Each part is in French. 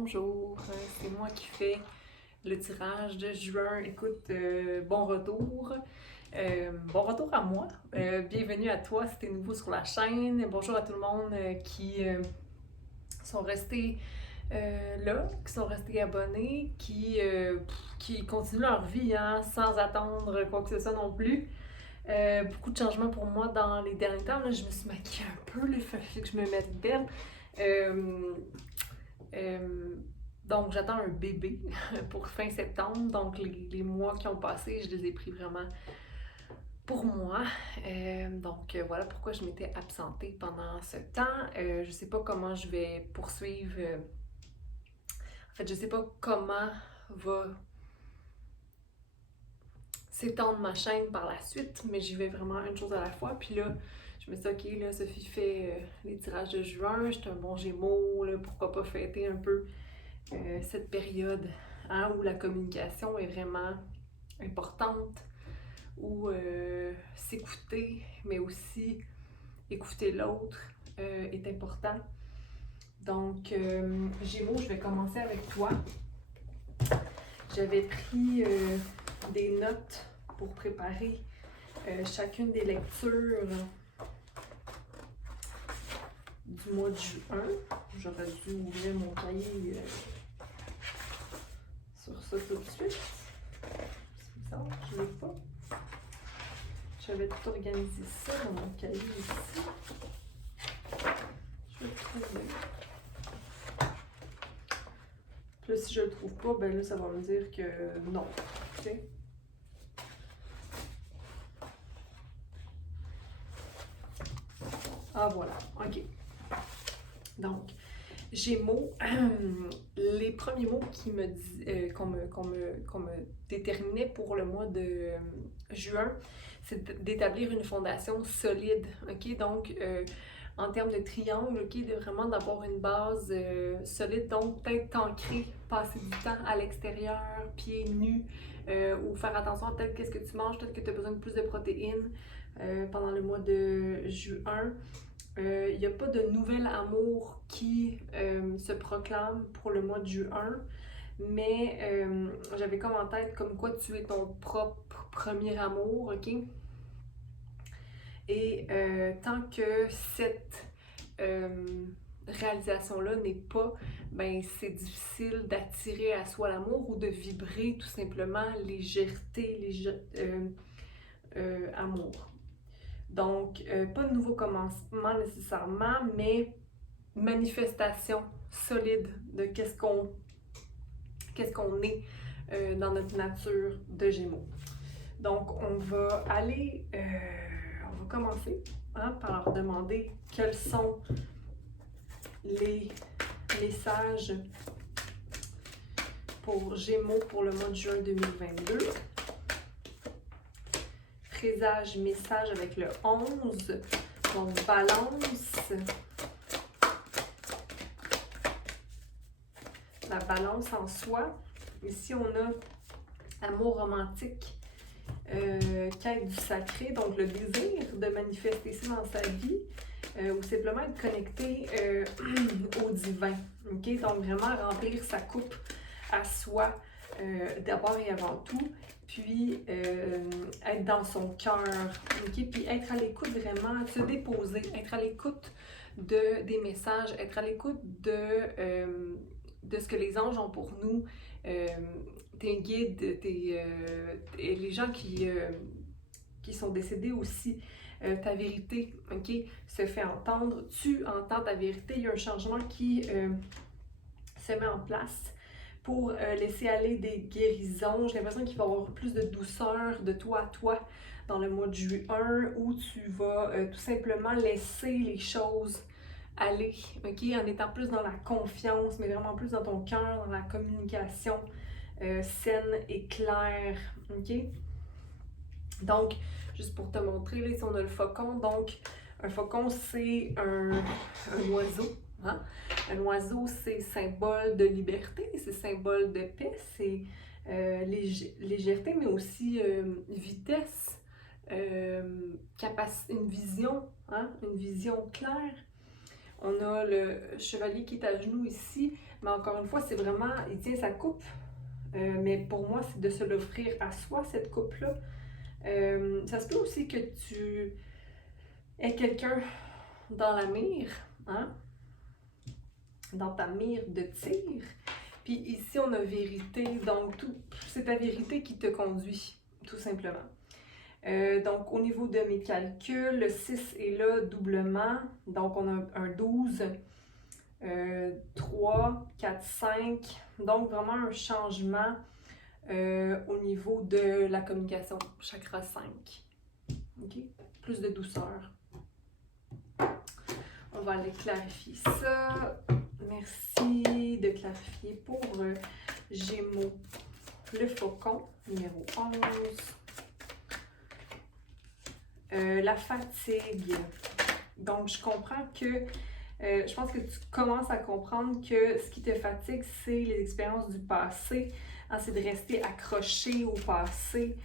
bonjour, c'est moi qui fais le tirage de juin. Écoute, bon retour. Bon retour à moi. Bienvenue à toi si tu es nouveau sur la chaîne. Bonjour à tout le monde qui sont restés là, qui sont restés abonnés, qui continuent leur vie hein, sans attendre quoi que ce soit non plus. Beaucoup de changements pour moi dans les derniers temps. Là, je me suis maquillée un peu, il fallait que je me mette belle. Donc, j'attends un bébé pour fin septembre. Donc, les mois qui ont passé, je les ai pris vraiment pour moi. Voilà pourquoi je m'étais absentée pendant ce temps. Je sais pas comment je vais poursuivre. En fait, je sais pas comment va s'étendre ma chaîne par la suite, mais j'y vais vraiment une chose à la fois. Puis là, je me suis dit, ok, là, Sophie fait les tirages de juin, j'étais un bon Gémeaux, là, pourquoi pas fêter un peu cette période hein, où la communication est vraiment importante, où s'écouter, mais aussi écouter l'autre est important. Donc, Gémeaux, je vais commencer avec toi. J'avais pris des notes pour préparer chacune des lectures du mois de juin. J'aurais dû ouvrir mon cahier sur ça tout de suite. C'est bizarre, je ne l'ai pas. J'avais tout organisé ça dans mon cahier ici. Je vais le trouver. Puis là, si je le trouve pas, ben là, ça va me dire que non. Tu sais? Ah voilà, ok. Donc, Gémeaux, les premiers mots qui me qu'on me déterminait pour le mois de juin, c'est d'établir une fondation solide, ok? Donc, en termes de triangle, ok, de vraiment d'avoir une base solide, donc peut-être t'ancrer, passer du temps à l'extérieur, pieds nus, ou faire attention à peut-être qu'est-ce que tu manges, peut-être que tu as besoin de plus de protéines pendant le mois de juin. Il n'y a pas de nouvel amour qui se proclame pour le mois de juin, mais j'avais comme en tête comme quoi tu es ton propre premier amour, ok? Et tant que cette réalisation-là n'est pas, ben c'est difficile d'attirer à soi l'amour ou de vibrer tout simplement légèreté, amour. Donc, pas de nouveau commencement nécessairement, mais manifestation solide de qu'est-ce qu'on est dans notre nature de Gémeaux. Donc, on va commencer hein, par leur demander quels sont les messages pour Gémeaux pour le mois de juin 2022. Présage, message avec le 11. Donc, balance. La balance en soi. Ici, on a amour romantique, quête du sacré, donc le désir de manifester ça dans sa vie, ou simplement être connecté au divin. Okay? Donc, vraiment remplir sa coupe à soi, d'abord et avant tout. Puis être dans son cœur, okay? Puis être à l'écoute vraiment, se déposer, être à l'écoute des messages, être à l'écoute de ce que les anges ont pour nous, tes guides, et les gens qui sont décédés aussi, ta vérité, ok, se fait entendre, tu entends ta vérité, il y a un changement qui se met en place pour laisser aller des guérisons. J'ai l'impression qu'il va y avoir plus de douceur de toi à toi dans le mois de juin où tu vas tout simplement laisser les choses aller, ok, en étant plus dans la confiance, mais vraiment plus dans ton cœur, dans la communication saine et claire, ok. Donc, juste pour te montrer, là, ici on a le faucon. Donc, un faucon, c'est un oiseau. Hein? Un oiseau, c'est symbole de liberté, c'est symbole de paix, c'est légèreté, mais aussi vitesse, une vision, hein? Une vision claire. On a le chevalier qui est à genoux ici. Mais encore une fois, c'est vraiment, il tient sa coupe. Mais pour moi, c'est de se l'offrir à soi, cette coupe-là. Ça se peut aussi que tu aies quelqu'un dans la mire, hein? Dans ta mire de tir. Puis ici, on a vérité, donc c'est ta vérité qui te conduit, tout simplement. Donc, au niveau de mes calculs, le 6 est là doublement. Donc, on a un 12, 3, 4, 5. Donc, vraiment un changement au niveau de la communication, chakra 5. OK? Plus de douceur. On va aller clarifier ça. Merci de clarifier pour Gémeaux. Le faucon, numéro 11. La fatigue. Donc, je comprends que, je pense que tu commences à comprendre que ce qui te fatigue, c'est les expériences du passé. Hein, c'est de rester accroché au passé.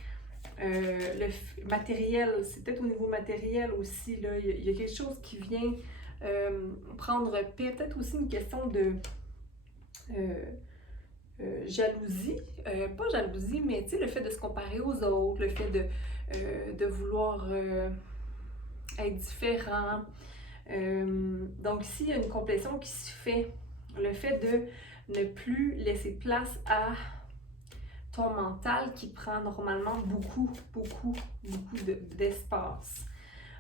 Le matériel, c'est peut-être au niveau matériel aussi, là, il y a quelque chose qui vient prendre paix. Peut-être aussi une question de jalousie. Pas jalousie, mais tu sais, le fait de se comparer aux autres, le fait de vouloir être différent. Donc ici, il y a une complétion qui se fait. Le fait de ne plus laisser place à ton mental qui prend normalement beaucoup d'espace.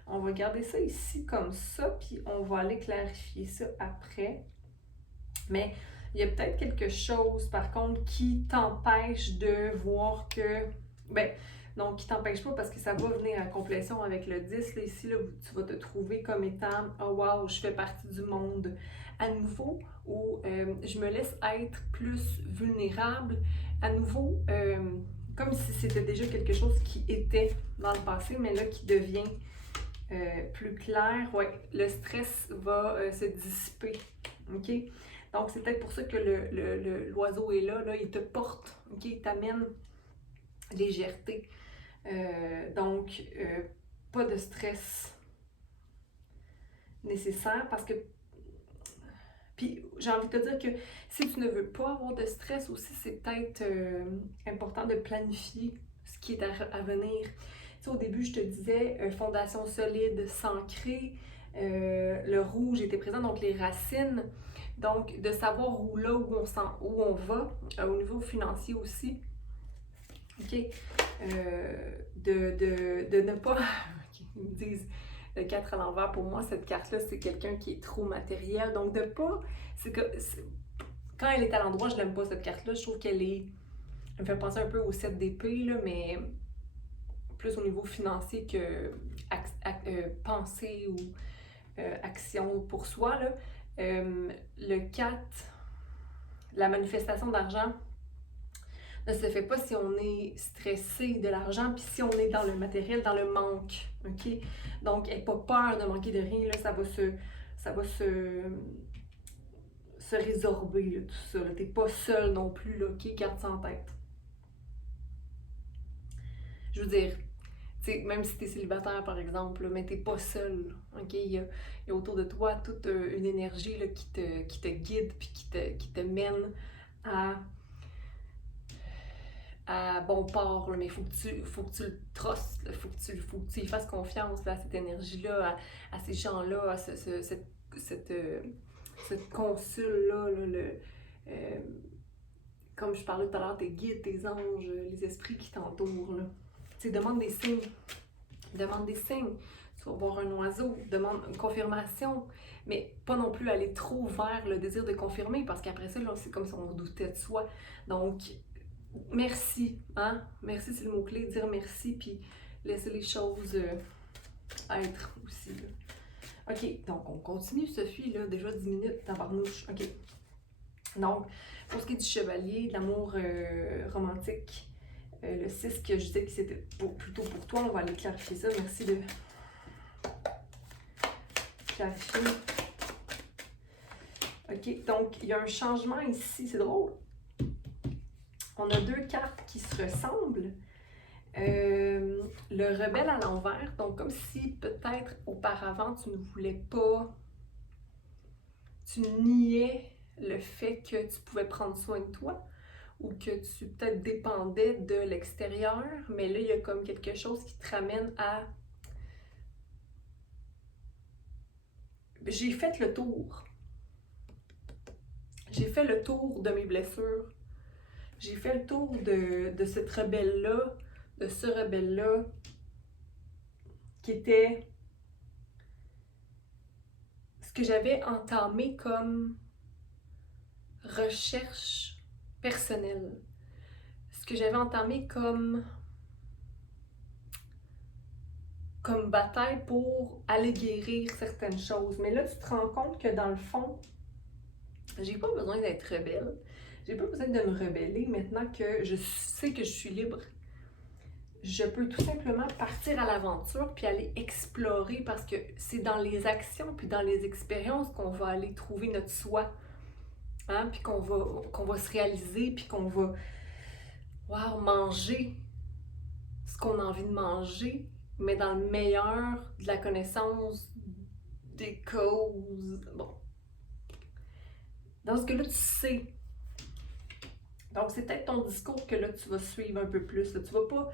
On va garder ça ici comme ça, puis on va aller clarifier ça après. Mais il y a peut-être quelque chose, par contre, qui t'empêche de voir que... non, qui t'empêche pas parce que ça va venir en complétion avec le 10. Là, ici, là, tu vas te trouver comme étant « Oh wow, je fais partie du monde à nouveau » ou je me laisse être plus vulnérable. À nouveau, comme si c'était déjà quelque chose qui était dans le passé, mais là, qui devient plus clair. Ouais, le stress va se dissiper. OK? Donc, c'est peut-être pour ça que l'oiseau est là, il te porte, OK? Il t'amène légèreté. Donc, pas de stress nécessaire parce que... Puis, j'ai envie de te dire que si tu ne veux pas avoir de stress aussi, c'est peut-être important de planifier ce qui est à venir. Tu sais, au début, je te disais, fondation solide, s'ancrer, le rouge était présent, donc les racines. Donc, de savoir où on va, au niveau financier aussi. OK? De ne pas... Ils me disent le 4 à l'envers, pour moi, cette carte-là, c'est quelqu'un qui est trop matériel. Donc, de pas... Quand elle est à l'endroit, je l'aime pas, cette carte-là. Je trouve qu'elle est... Elle me fait penser un peu au 7 d'épée, là, mais plus au niveau financier que pensée ou action pour soi, là. Le 4, la manifestation d'argent ne se fait pas si on est stressé de l'argent, puis si on est dans le matériel, dans le manque, OK? Donc, n'aie pas peur de manquer de rien, là, ça va se résorber, là, tout ça. T'es pas seul non plus, là, OK? Garde ça en tête. Je veux dire, même si tu es célibataire, par exemple, là, mais tu n'es pas seul. OK? Il y a autour de toi toute une énergie là, qui te guide puis qui te mène à bon port. Là, mais il faut que tu le trustes. Il faut que tu y fasses confiance là, à cette énergie-là, à ces gens-là, à cette consule-là. Comme je parlais tout à l'heure, tes guides, tes anges, les esprits qui t'entourent. Demande des signes. Demande des signes. Tu vas voir un oiseau, demande une confirmation, mais pas non plus aller trop vers le désir de confirmer, parce qu'après ça, là, c'est comme si on doutait de soi. Donc, merci. Hein? Merci, c'est le mot-clé, dire merci, puis laisser les choses être aussi. Là. OK, donc on continue, Sophie, là, déjà 10 minutes, tabarnouche. OK. Donc, pour ce qui est du chevalier, de l'amour romantique, le 6 que je disais que c'était plutôt pour toi, on va aller clarifier ça. Merci de clarifier. OK, donc il y a un changement ici, c'est drôle. On a deux cartes qui se ressemblent. Le rebelle à l'envers, donc comme si peut-être auparavant tu ne voulais pas, tu niais le fait que tu pouvais prendre soin de toi ou que tu peut-être dépendais de l'extérieur, mais là, il y a comme quelque chose qui te ramène à... J'ai fait le tour. J'ai fait le tour de mes blessures. J'ai fait le tour de cette rebelle-là, de ce rebelle-là, qui était ce que j'avais entamé comme recherche personnelle. Ce que j'avais entamé comme bataille pour aller guérir certaines choses. Mais là, tu te rends compte que dans le fond, j'ai pas besoin d'être rebelle. J'ai pas besoin de me rebeller maintenant que je sais que je suis libre. Je peux tout simplement partir à l'aventure puis aller explorer parce que c'est dans les actions puis dans les expériences qu'on va aller trouver notre soi. Hein? Puis qu'on va se réaliser puis qu'on va manger ce qu'on a envie de manger, mais dans le meilleur de la connaissance des causes. Bon. Dans ce que là, tu sais. Donc, c'est peut-être ton discours que là, tu vas suivre un peu plus. Là. Tu vas pas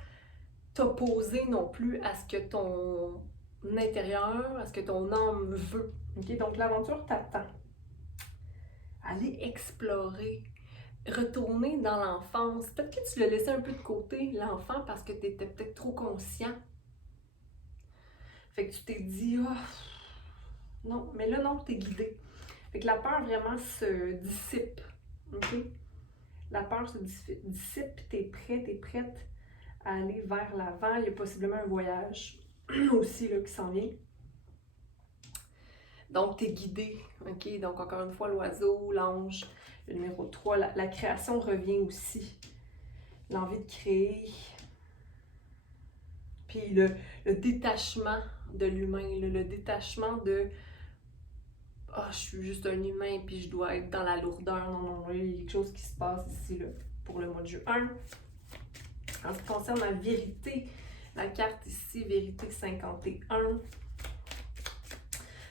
t'opposer non plus à ce que ton intérieur, à ce que ton âme veut. Okay? Donc, l'aventure t'attend. Aller explorer, retourner dans l'enfance. Peut-être que tu l'as laissé un peu de côté, l'enfant, parce que tu étais peut-être trop conscient. Fait que tu t'es dit, non, mais là, non, t'es guidé. Fait que la peur vraiment se dissipe. OK? La peur se dissipe, puis t'es prêt, t'es prête à aller vers l'avant. Il y a possiblement un voyage aussi là, qui s'en vient. Donc, t'es guidé. OK? Donc, encore une fois, l'oiseau, l'ange, le numéro 3, la création revient aussi. L'envie de créer. Puis le détachement de l'humain, le détachement de je suis juste un humain puis je dois être dans la lourdeur. Non, il y a quelque chose qui se passe ici là, pour le mois de juin. En ce qui concerne la vérité, la carte ici, vérité 51. Tu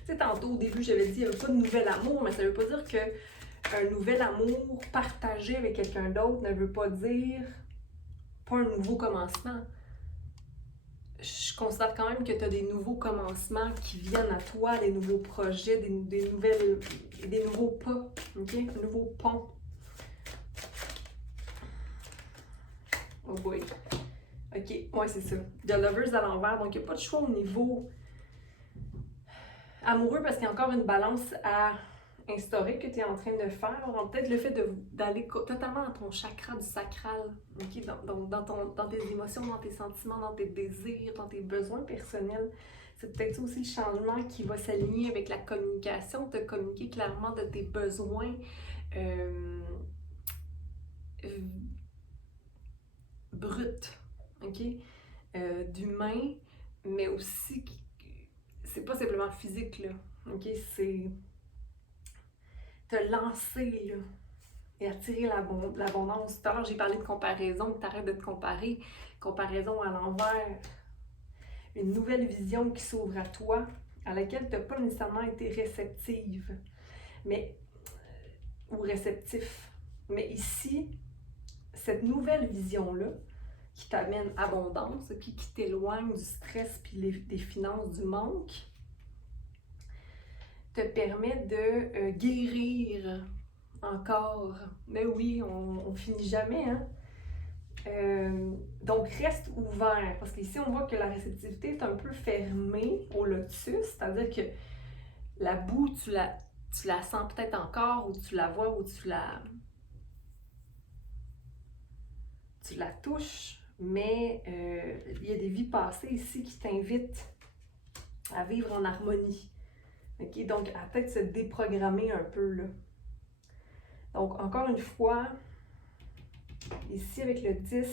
sais, tantôt au début, j'avais dit qu'il n'y avait pas de nouvel amour, mais ça ne veut pas dire qu'un nouvel amour partagé avec quelqu'un d'autre ne veut pas dire pas un nouveau commencement. Je considère quand même que tu as des nouveaux commencements qui viennent à toi, des nouveaux projets, des nouveaux pas, ok? Un nouveau pont. Oh boy. Ok, ouais, c'est ça. The Lovers à l'envers, donc il n'y a pas de choix au niveau amoureux parce qu'il y a encore une balance à instauré que tu es en train de faire. Peut-être le fait d'aller totalement dans ton chakra du sacral, okay? dans tes émotions, dans tes sentiments, dans tes désirs, dans tes besoins personnels. C'est peut-être aussi le changement qui va s'aligner avec la communication, te communiquer clairement de tes besoins bruts, ok? D'humain, mais aussi c'est pas simplement physique, là, ok? C'est te lancer, là, et attirer l'abondance. Tout à l'heure, j'ai parlé de comparaison, que tu arrêtes de te comparer. Comparaison à l'envers. Une nouvelle vision qui s'ouvre à toi, à laquelle tu n'as pas nécessairement été réceptive, ou réceptif. Mais ici, cette nouvelle vision-là, qui t'amène abondance, qui t'éloigne du stress puis des finances, du manque, te permet de guérir encore. Mais oui, on finit jamais, hein? Donc, reste ouvert, parce qu'ici, on voit que la réceptivité est un peu fermée au lotus, c'est-à-dire que la boue, tu la sens peut-être encore, ou tu la vois, ou tu la touches, mais il y a des vies passées ici qui t'invitent à vivre en harmonie. Okay? Donc, à peut-être se déprogrammer un peu, là. Donc, encore une fois, ici, avec le 10,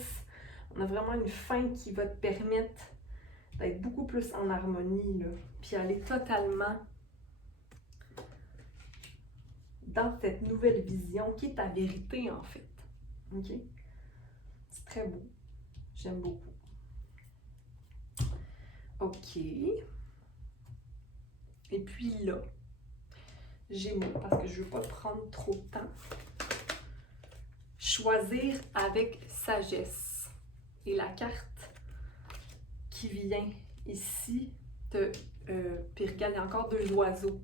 on a vraiment une fin qui va te permettre d'être beaucoup plus en harmonie, là, puis aller totalement dans cette nouvelle vision qui est ta vérité, en fait. OK? C'est très beau. J'aime beaucoup. OK. Et puis là, Gémeaux, parce que je ne veux pas prendre trop de temps. Choisir avec sagesse. Et la carte qui vient ici, puis regarde, il y a encore 2 oiseaux.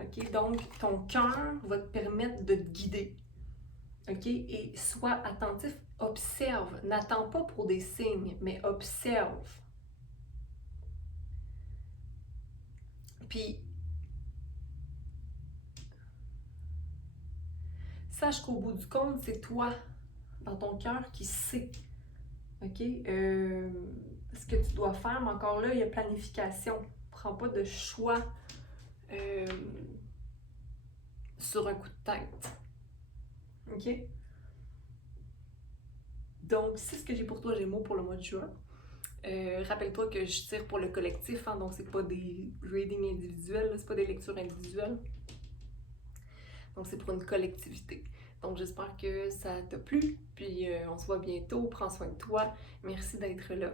OK? Donc, ton cœur va te permettre de te guider. OK? Et sois attentif, observe. N'attends pas pour des signes, mais observe. Puis, sache qu'au bout du compte, c'est toi, dans ton cœur, qui sais. OK? Ce que tu dois faire, mais encore là, il y a planification. Prends pas de choix sur un coup de tête. OK? Donc, c'est ce que j'ai pour toi, Gémeaux, pour le mois de juin. Rappelle-toi que je tire pour le collectif, hein, donc c'est pas des readings individuels, c'est pas des lectures individuelles. Donc, c'est pour une collectivité. Donc, j'espère que ça t'a plu. Puis, on se voit bientôt. Prends soin de toi. Merci d'être là.